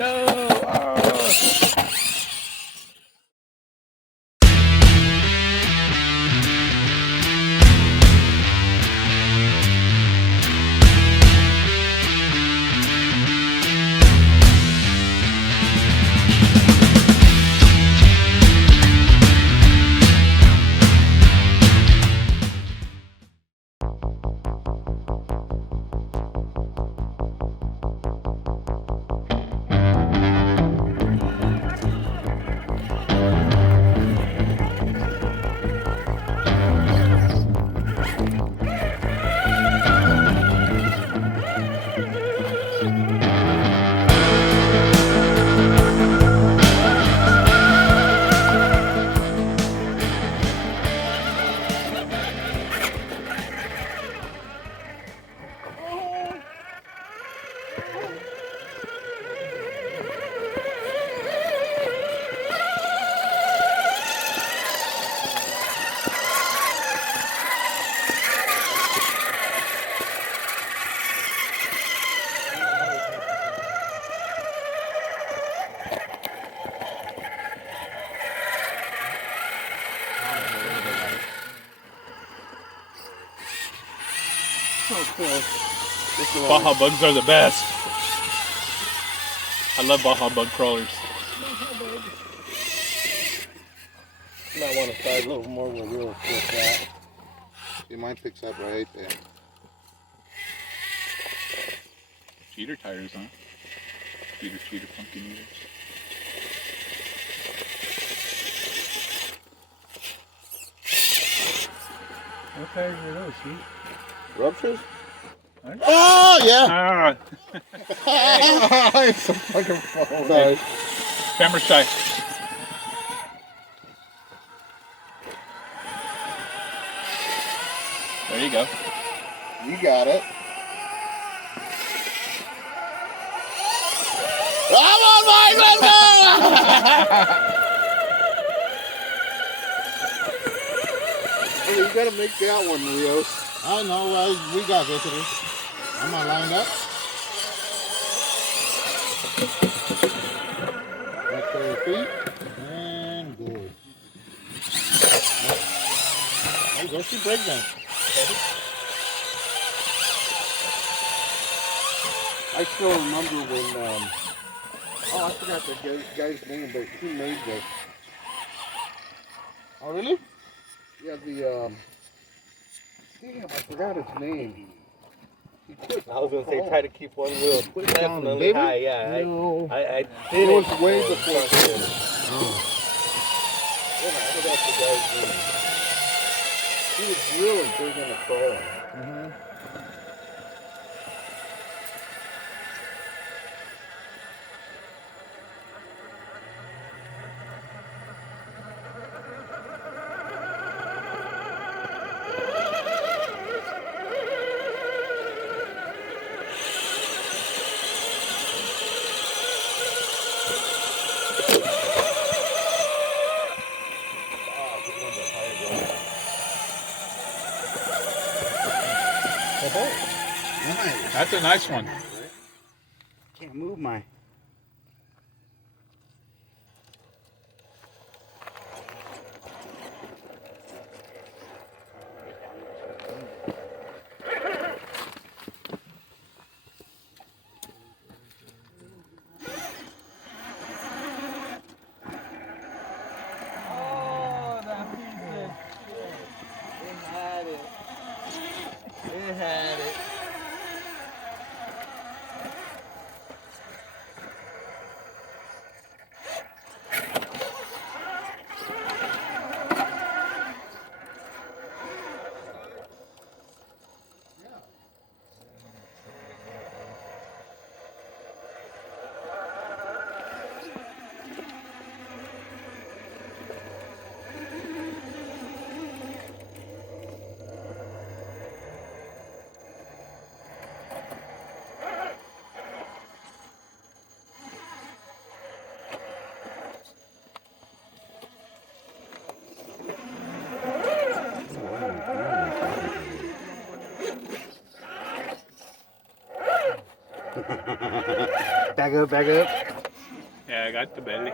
No! Oh. Baja bugs are the best. I love Baja bug crawlers. You might want to start a little more with a real quick that. See, mine picks up right there. Cheater tires, huh? Cheater pumpkin eaters. What tires are those, see? Ruptures? Oh, yeah! It's a fucking phone. Sorry. Camera shy. There you go. You got it. I'm on Mike, let's go! Hey, you gotta make that one, Rios. I know, we got visitors. I'm not lined up. Back 30 feet. And good. There you go, see breakdown. I still remember when, oh, I forgot the guy's name, but he made this. Oh, really? Yeah, damn, I forgot his name. I was gonna say try to keep one wheel definitely David? high. Yeah, No. I It did was way before. Oh. Yeah, I forgot the guy's name. He was really big in the crawler. That's a nice one. Can't move mine. Oh, that piece of shit. It had it. It had it. Back up, back up. I got the belly.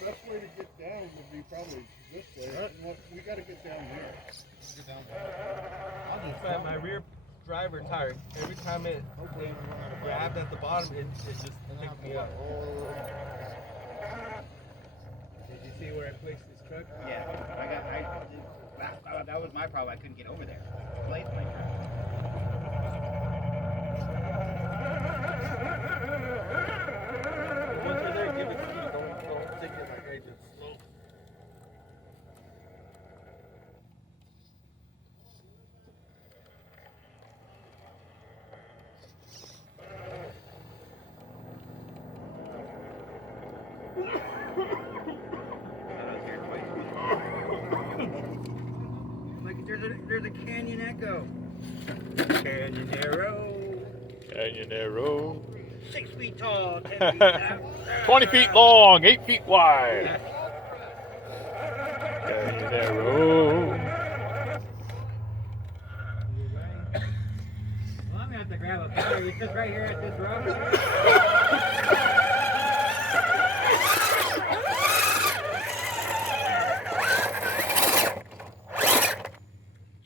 Best way to get down would be probably this way. We got to get down here. Get down there. I'll just flat my rear driver tire. Every time it grabbed at the bottom, it just picked me up. Did you see where I placed this truck? Yeah, that was my problem. I couldn't get over there. Plate like Once you're there, give it to me. Don't take it like I just slow. Like there's a canyon echo. Canyonero. Canyonero. 6 feet tall, 10 feet down. 20 feet long, 8 feet wide. Canyonero. Well, I'm gonna have to grab a battery. It's just right here at this rock.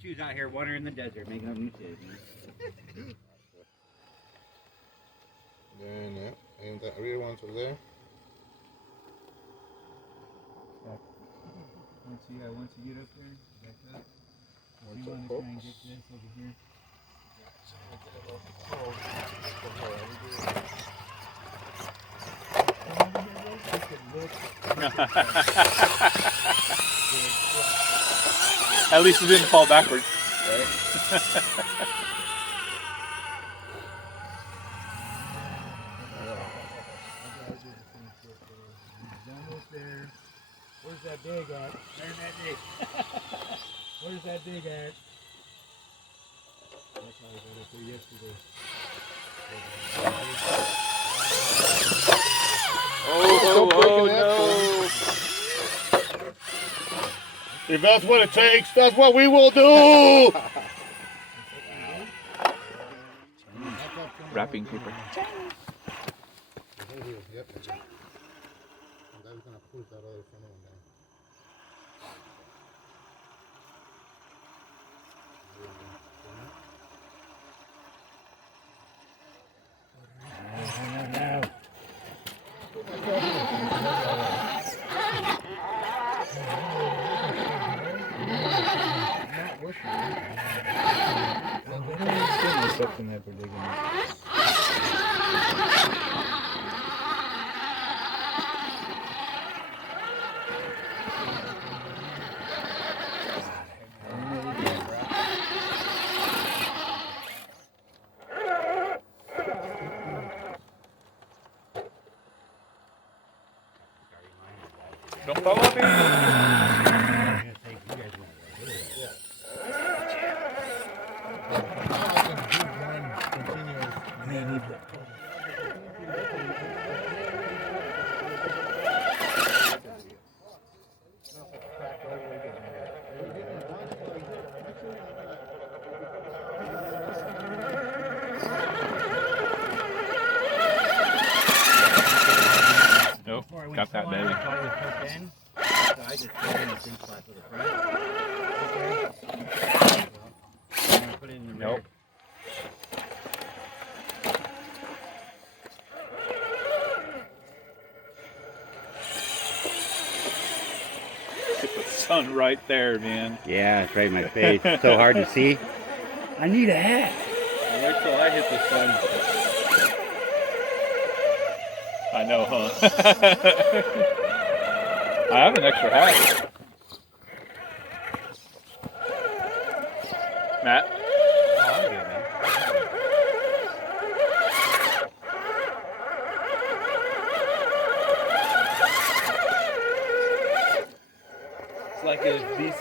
She's out here wandering in the desert, making up new citizens. Then, and that rear ones are there. Once you get up there, back up. Once You up, want to try and get this over here. At least it didn't fall backwards. Almost there. Where's that big at? There's that big. Where's that big at? That's how I got up there yesterday. Oh no. If that's what it takes, that's what we will do. Wrapping paper. Yep. And then we're gonna push that other front one down. Something that we're digging. Don't fall off here. Nope, got that belly. I just put in the sink spot for the front. And put it in the rear. Nope. Get the sun right there, man. Yeah, it's right in my face. It's so hard to see. I need a hat. Wait till I hit the sun. I know, huh? I have an extra hat. Matt? like if these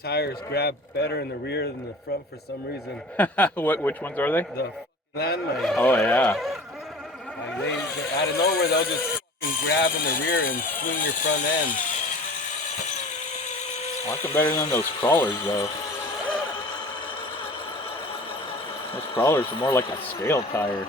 tires grab better in the rear than the front for some reason. Which ones are they? The landmines. Oh yeah. Like they out of nowhere, they'll just grab in the rear and swing your front end. I like them better than those crawlers though. Those crawlers are more like a scale tire.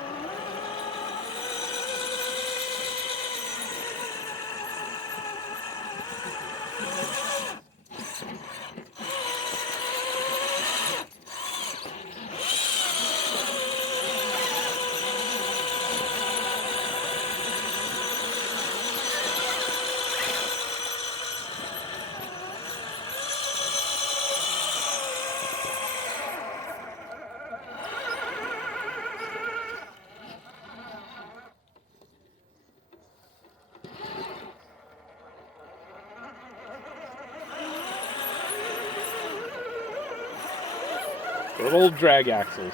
Good old drag axles.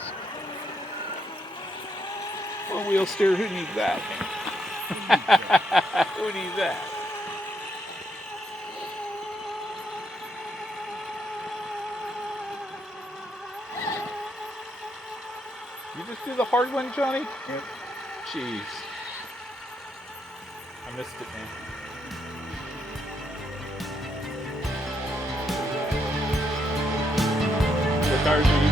Four-wheel steer, who needs that? Who needs that? You just do the hard one, Johnny? Yep. Jeez. I missed it, man. What tires are you